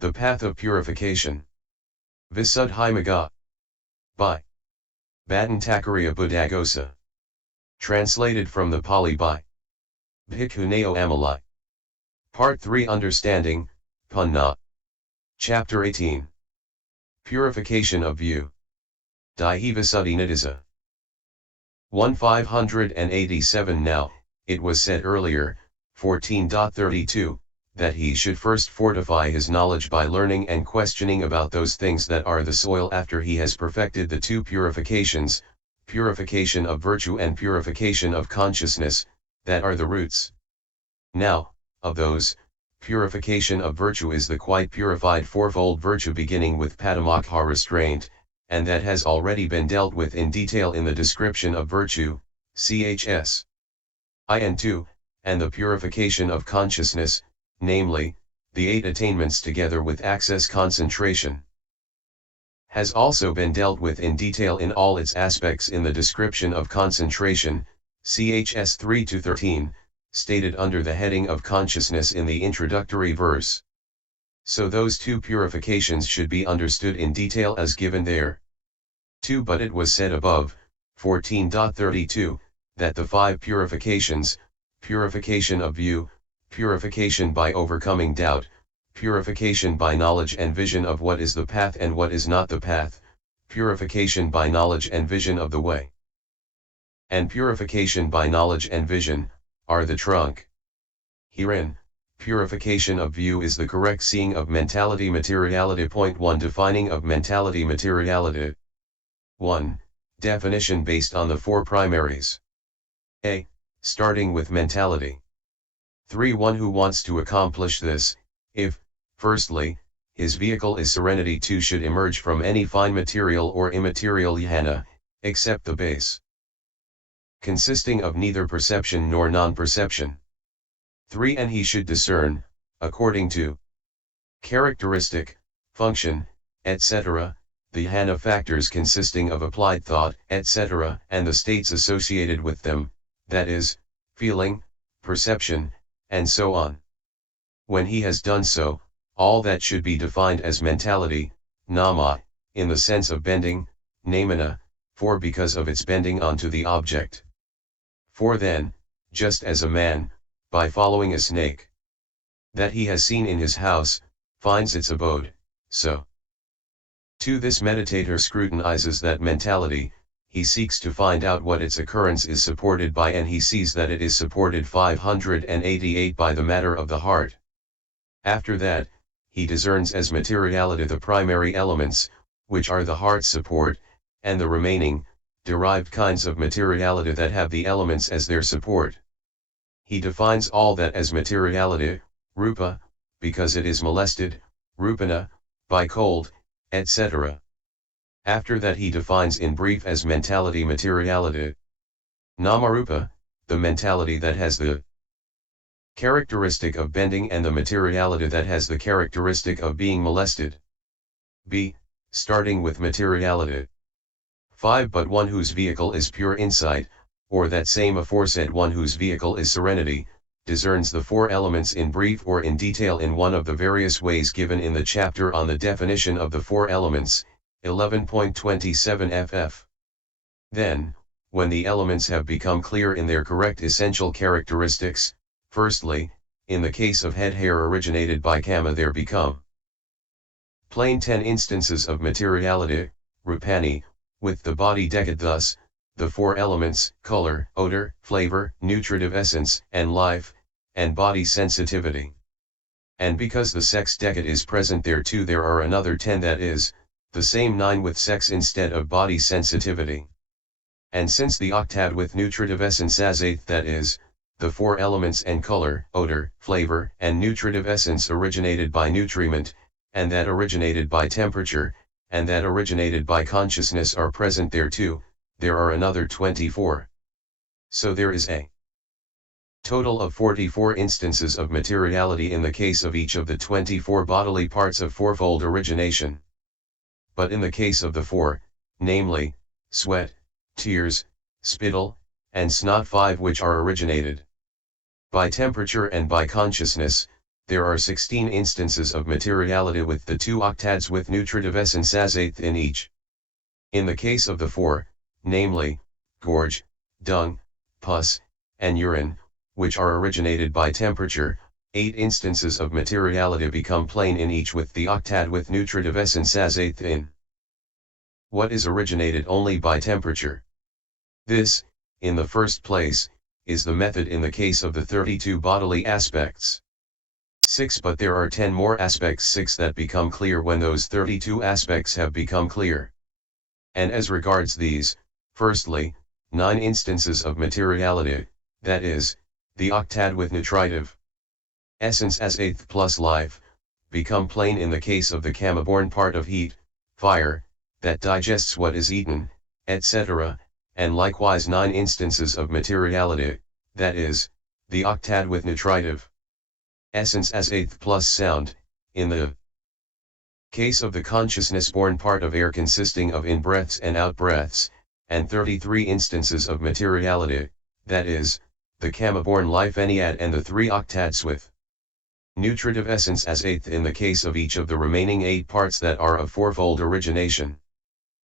The Path of Purification. Visuddhimagga. By Bhattantakariya Buddhaghosa. Translated from the Pali by Bhikkhu Naoamoli. Part 3 Understanding, Punna. Chapter 18. Purification of View. Dihivasuddhinidisa. 1587. Now, it was said earlier, 14.32, that he should first fortify his knowledge by learning and questioning about those things that are the soil after he has perfected the two purifications, purification of virtue and purification of consciousness, that are the roots. Now, of those, purification of virtue is the quite purified fourfold virtue beginning with Patimokkha restraint, and that has already been dealt with in detail in the description of virtue, chs. in2, and the purification of consciousness, namely, the 8 attainments together with access concentration, has also been dealt with in detail in all its aspects in the description of concentration, chs 3-13, stated under the heading of consciousness in the introductory verse. So those two purifications should be understood in detail as given there. 2. But it was said above, 14.32, that the 5 purifications, purification of view, purification by overcoming doubt, purification by knowledge and vision of what is the path and what is not the path, purification by knowledge and vision of the way, and purification by knowledge and vision, are the trunk. Herein, purification of view is the correct seeing of mentality materiality. Point 1 Defining of mentality materiality. 1. Definition based on the 4 primaries. A. Starting with mentality. 3. One who wants to accomplish this, if, firstly, his vehicle is serenity, 2 should emerge from any fine material or immaterial jhana, except the base, consisting of neither perception nor non-perception. 3. And he should discern, according to characteristic, function, etc., the jhana factors consisting of applied thought, etc., and the states associated with them, that is, feeling, perception, and so on. When he has done so, all that should be defined as mentality, nama, in the sense of bending, namana, for because of its bending onto the object. For then, just as a man, by following a snake that he has seen in his house, finds its abode, so 2. This meditator scrutinizes that mentality, he seeks to find out what its occurrence is supported by, and he sees that it is supported 588 by the matter of the heart. After that, he discerns as materiality the primary elements, which are the heart's support, and the remaining, derived kinds of materiality that have the elements as their support. He defines all that as materiality, rupa, because it is molested, rupana, by cold, etc. After that he defines in brief as mentality materiality. Namarupa, the mentality that has the characteristic of bending and the materiality that has the characteristic of being molested. B. Starting with materiality. 5. But one whose vehicle is pure insight, or that same aforesaid one whose vehicle is serenity, discerns the 4 elements in brief or in detail in one of the various ways given in the chapter on the definition of the 4 elements, 11.27 ff. Then, when the elements have become clear in their correct essential characteristics, firstly, in the case of head hair originated by kama there become plain 10 instances of materiality, rupani, with the body decad thus, the 4 elements, color, odor, flavor, nutritive essence, and life, and body sensitivity. And because the sex decad is present there too, there are another 10, that is, the same 9 with sex instead of body sensitivity. And since the octad with nutritive essence as 8th, that is, the 4 elements and color, odor, flavor, and nutritive essence originated by nutriment, and that originated by temperature, and that originated by consciousness are present there too, there are another 24. So there is a total of 44 instances of materiality in the case of each of the 24 bodily parts of fourfold origination. But in the case of the 4, namely, sweat, tears, spittle, and snot, 5 which are originated by temperature and by consciousness, there are 16 instances of materiality with the 2 octads with nutritive essence as eighth in each. In the case of the 4, namely, gorge, dung, pus, and urine, which are originated by temperature, 8 instances of materiality become plain in each with the octad with nutritive essence as eighth in. What is originated only by temperature? This, in the first place, is the method in the case of the 32 bodily aspects. 6 But there are 10 more aspects 6 that become clear when those 32 aspects have become clear. And as regards these, firstly, 9 instances of materiality, that is, the octad with nutritive essence as eighth plus life, become plain in the case of the kama-born part of heat, fire, that digests what is eaten, etc., and likewise 9 instances of materiality, that is, the octad with nutritive essence as eighth plus sound, in the case of the consciousness-born part of air consisting of in-breaths and out-breaths, and 33 instances of materiality, that is, the kama-born life ennead and the 3 octads with nutritive essence as eighth in the case of each of the remaining 8 parts that are of fourfold origination.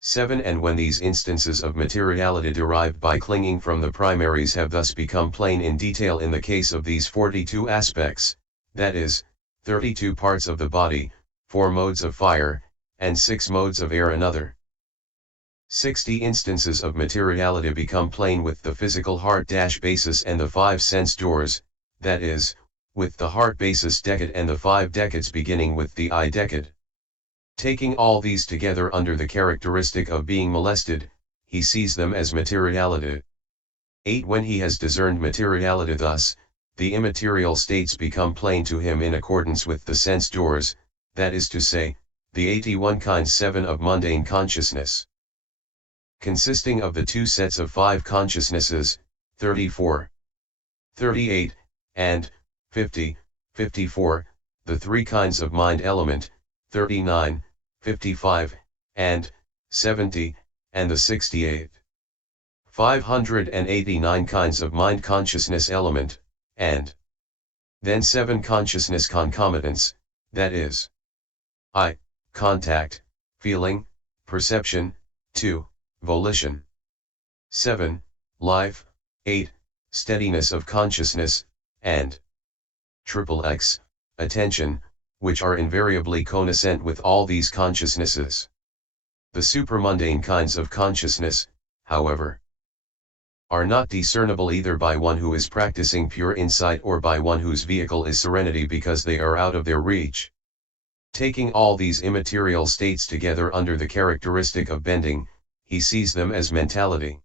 7 And when these instances of materiality derived by clinging from the primaries have thus become plain in detail in the case of these 42 aspects, that is, 32 parts of the body, 4 modes of fire, and 6 modes of air another 60 instances of materiality become plain with the physical heart-basis and the 5 sense doors, that is, with the heart-basis decade and the 5 decades beginning with the eye decade. Taking all these together under the characteristic of being molested, he sees them as materiality. 8 When he has discerned materiality thus, the immaterial states become plain to him in accordance with the sense doors, that is to say, the 81 kinds 7 of mundane consciousness. Consisting of the 2 sets of 5 consciousnesses, 34, 38, and 50, 54, the 3 kinds of mind element, 39, 55, and 70, and the 68, 589 kinds of mind consciousness element, and then 7 consciousness concomitants, that is, I, contact, feeling, perception, 2, volition, 7, life, 8, steadiness of consciousness, and XXX, attention, which are invariably cognizant with all these consciousnesses. The supramundane kinds of consciousness, however, are not discernible either by one who is practicing pure insight or by one whose vehicle is serenity because they are out of their reach. Taking all these immaterial states together under the characteristic of bending, he sees them as mentality.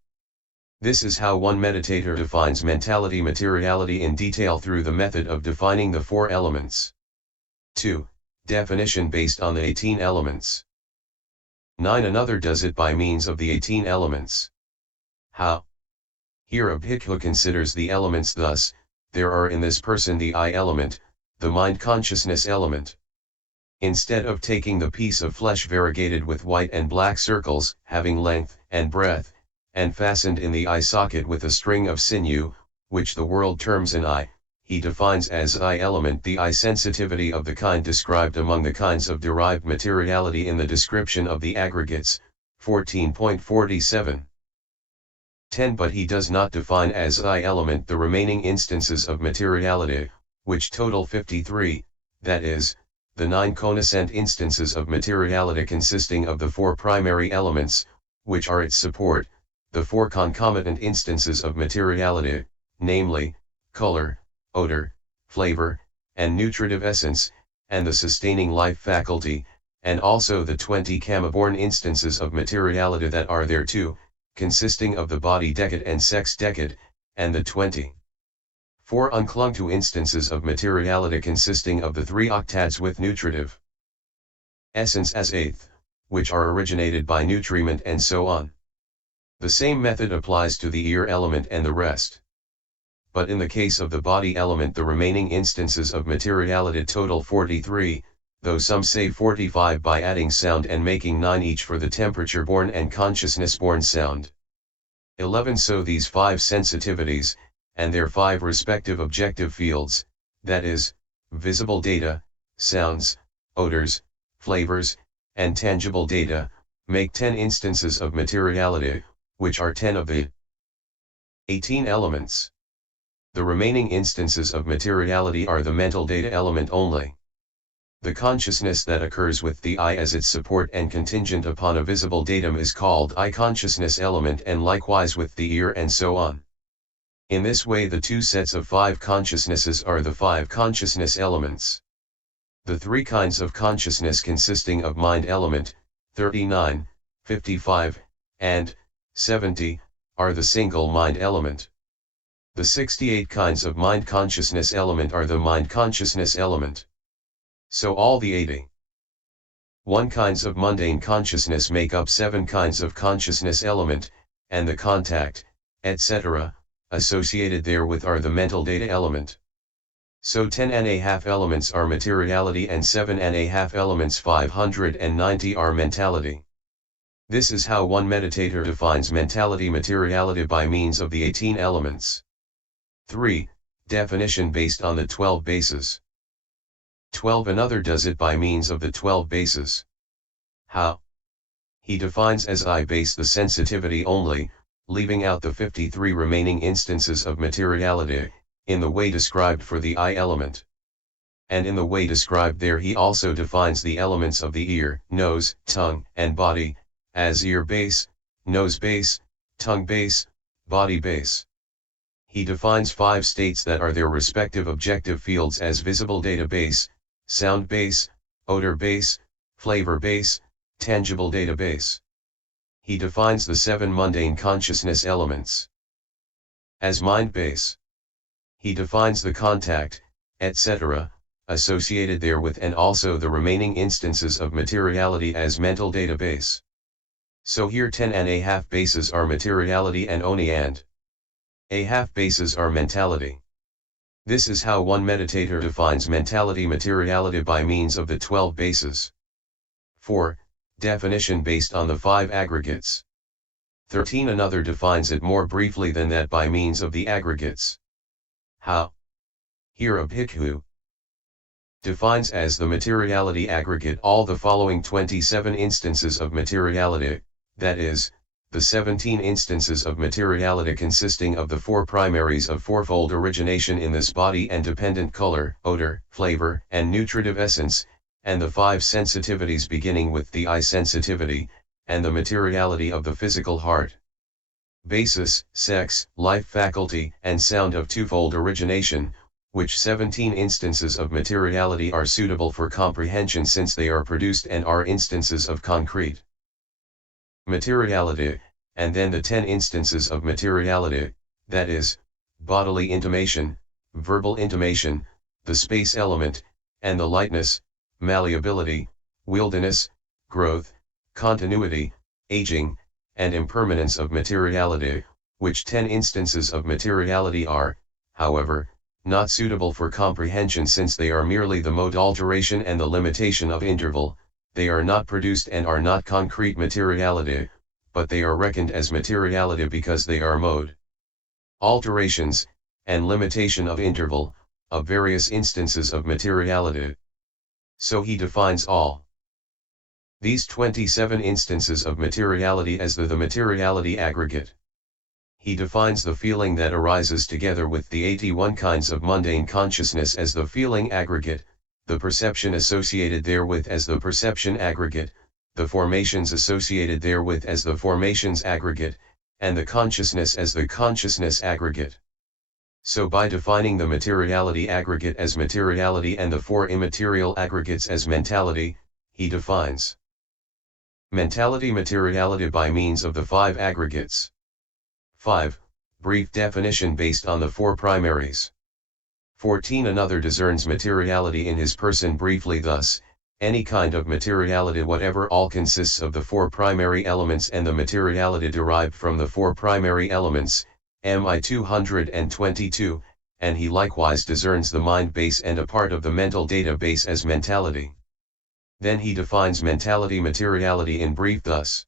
This is how one meditator defines mentality materiality in detail through the method of defining the 4 elements. 2. Definition based on the 18 elements. 9 Another does it by means of the 18 elements. How? Here a bhikkhu considers the elements thus: there are in this person the I element, the mind consciousness element. Instead of taking the piece of flesh variegated with white and black circles, having length and breadth, and fastened in the eye socket with a string of sinew, which the world terms an eye, he defines as I element the eye sensitivity of the kind described among the kinds of derived materiality in the description of the aggregates, 14.47. 10 But he does not define as I element the remaining instances of materiality, which total 53, that is, the 9 cognizant instances of materiality consisting of the 4 primary elements, which are its support, the 4 concomitant instances of materiality, namely, color, odor, flavor, and nutritive essence, and the sustaining life faculty, and also the 20 kama-born instances of materiality that are there too, consisting of the body decade and sex decade, and the 24 unclung to instances of materiality consisting of the 3 octads with nutritive essence as eighth, which are originated by nutriment and so on. The same method applies to the ear element and the rest. But in the case of the body element the remaining instances of materiality total 43, though some say 45 by adding sound and making 9 each for the temperature-born and consciousness-born sound. 11 So these 5 sensitivities, and their 5 respective objective fields, that is, visible data, sounds, odors, flavors, and tangible data, make 10 instances of materiality, which are 10 of the 18 elements. The remaining instances of materiality are the mental data element only. The consciousness that occurs with the eye as its support and contingent upon a visible datum is called eye consciousness element, and likewise with the ear, and so on. In this way the two sets of 5 consciousnesses are the 5 consciousness elements. The 3 kinds of consciousness consisting of mind element, 39, 55, and 70, are the single mind element. The 68 kinds of mind consciousness element are the mind consciousness element. So all the 81 kinds of mundane consciousness make up 7 kinds of consciousness element, and the contact, etc., associated therewith are the mental data element. So 10½ elements are materiality and 7½ elements 590 are mentality. This is how one meditator defines mentality materiality by means of the 18 elements. 3. Definition based on the 12 bases. 12. Another does it by means of the 12 bases. How? He defines as I base the sensitivity only, leaving out the 53 remaining instances of materiality, in the way described for the eye element. And in the way described there he also defines the elements of the ear, nose, tongue, and body, as ear base, nose base, tongue base, body base. He defines 5 states that are their respective objective fields as visible data base, sound base, odor base, flavor base, tangible data base. He defines the 7 mundane consciousness elements as mind base. He defines the contact, etc., associated therewith, and also the remaining instances of materiality as mental data base. So here 10½ bases are materiality and only and ½ bases are mentality. This is how one meditator defines mentality materiality by means of the 12 bases. 4. Definition based on the 5 aggregates. 13. Another defines it more briefly than that by means of the aggregates. How? Here a bhikkhu defines as the materiality aggregate all the following 27 instances of materiality, that is, the 17 instances of materiality consisting of the 4 primaries of fourfold origination in this body and dependent color, odor, flavor, and nutritive essence, and the 5 sensitivities beginning with the eye sensitivity, and the materiality of the physical heart. Basis, sex, life faculty, and sound of twofold origination, which 17 instances of materiality are suitable for comprehension since they are produced and are instances of concrete materiality, and then the 10 instances of materiality, that is, bodily intimation, verbal intimation, the space element, and the lightness, malleability, wilderness, growth, continuity, aging, and impermanence of materiality, which 10 instances of materiality are, however, not suitable for comprehension since they are merely the mode alteration and the limitation of interval. They are not produced and are not concrete materiality, but they are reckoned as materiality because they are mode alterations, and limitation of interval, of various instances of materiality. So he defines all these 27 instances of materiality as the materiality aggregate. He defines the feeling that arises together with the 81 kinds of mundane consciousness as the feeling aggregate, the perception associated therewith as the perception aggregate, the formations associated therewith as the formations aggregate, and the consciousness as the consciousness aggregate. So by defining the materiality aggregate as materiality and the 4 immaterial aggregates as mentality, he defines mentality materiality by means of the 5 aggregates. 5. Brief definition based on the 4 primaries. 14. Another discerns materiality in his person briefly thus: any kind of materiality whatever all consists of the 4 primary elements and the materiality derived from the 4 primary elements, MI 222, and he likewise discerns the mind base and a part of the mental data base as mentality. Then he defines mentality materiality in brief thus: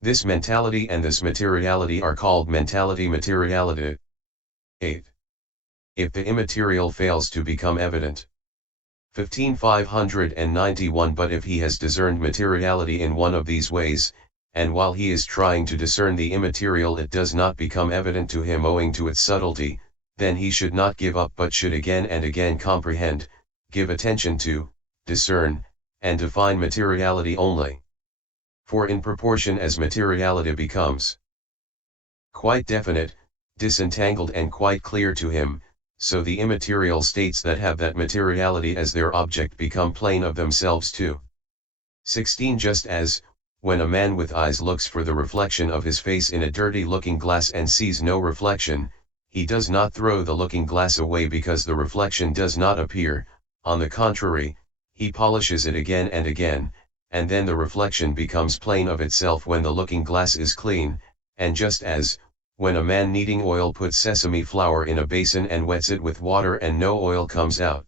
this mentality and this materiality are called mentality materiality. 8. if the immaterial fails to become evident. 15591 But if he has discerned materiality in one of these ways, and while he is trying to discern the immaterial it does not become evident to him owing to its subtlety, then he should not give up but should again and again comprehend, give attention to, discern, and define materiality only. For in proportion as materiality becomes quite definite, disentangled and quite clear to him, so the immaterial states that have that materiality as their object become plain of themselves too. 16 Just as, when a man with eyes looks for the reflection of his face in a dirty looking glass and sees no reflection, he does not throw the looking glass away because the reflection does not appear, on the contrary, he polishes it again and again, and then the reflection becomes plain of itself when the looking glass is clean. And just as, when a man needing oil puts sesame flour in a basin and wets it with water and no oil comes out,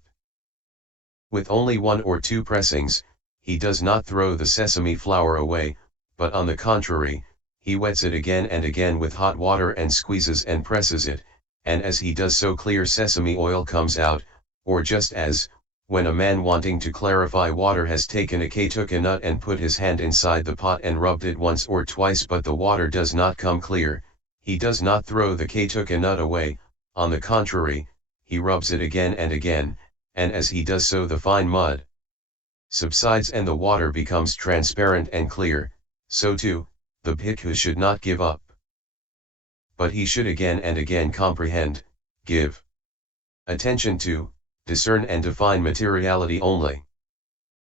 with only 1 or 2 pressings, he does not throw the sesame flour away, but on the contrary, he wets it again and again with hot water and squeezes and presses it, and as he does so clear sesame oil comes out. Or just as, when a man wanting to clarify water has taken a Patimokkha nut and put his hand inside the pot and rubbed it once or twice but the water does not come clear, he does not throw the Patimokkha nut away, on the contrary, he rubs it again and again, and as he does so the fine mud subsides and the water becomes transparent and clear. So too, the bhikkhu should not give up, but he should again and again comprehend, give attention to, discern and define materiality only.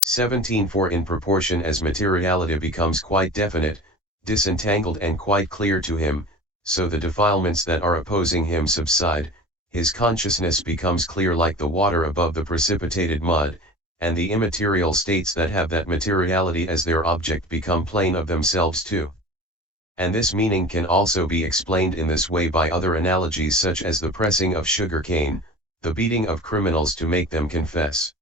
17 For in proportion as materiality becomes quite definite, disentangled and quite clear to him, so the defilements that are opposing him subside, his consciousness becomes clear like the water above the precipitated mud, and the immaterial states that have that materiality as their object become plain of themselves too. And this meaning can also be explained in this way by other analogies such as the pressing of sugar cane, the beating of criminals to make them confess.